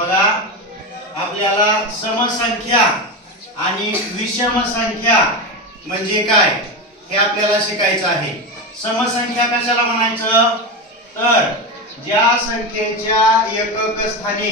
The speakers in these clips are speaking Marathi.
बघा आपल्याला समसंख्या आणि विषम संख्या म्हणजे काय हे आपल्याला शिकायचं आहे। समसंख्या कशाला म्हणायचं तर ज्या संख्येच्या एकक स्थानी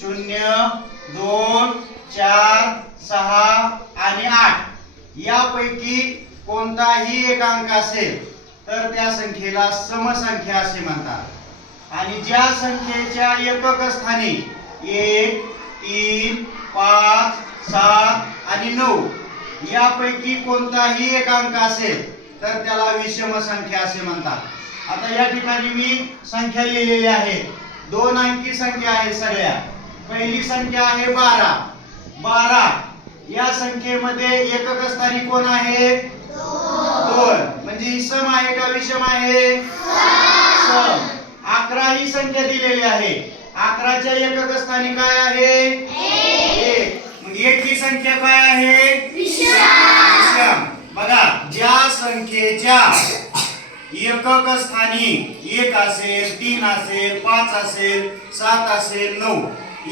0, 2, 4, 6 आणि 8 यापैकी कोणताही एक अंक असेल तर त्या संख्येला समसंख्या असे म्हणतात। आणि ज्या संख्येच्या एकक स्थानी 1, 3, 5, 7 आणि 9 यापैकी कोणताही एक अंक असेल तर त्याला विषम संख्या असे म्हणतात। आता या ठिकाणी मी संख्या लिहिलेल्या आहेत, दोन अंकी संख्या आहेत सगळ्या। पहिली संख्या आहे 12। 12 या संख्येमध्ये एकक स्थानी कोण आहे 2 म्हणजे ही सम आहे का विषम आहे सम। 11 ही संख्या दिलेली आहे, 11च्या एकक स्थानी काय आहे 1 मग 1 ही संख्या काय आहे विषम। बघा ज्या संख्येच्या एकक स्थानी 1 असेल 3 असेल 5 असेल 7 असेल 9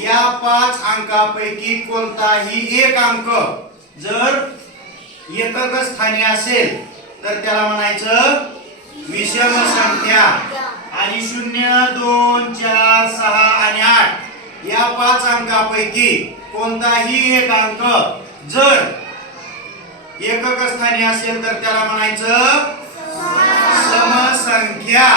या 5 अंकापैकी कोणताही एक अंक जर एकक स्थानी असेल तर त्याला म्हणायचं विषम संख्या। आणि 0, 2, 4, 6 आणि 8 या 5 अंकापैकी कोणताही एक अंक जर एकक स्थानी असेल तर त्याला म्हणायचं समसंख्या।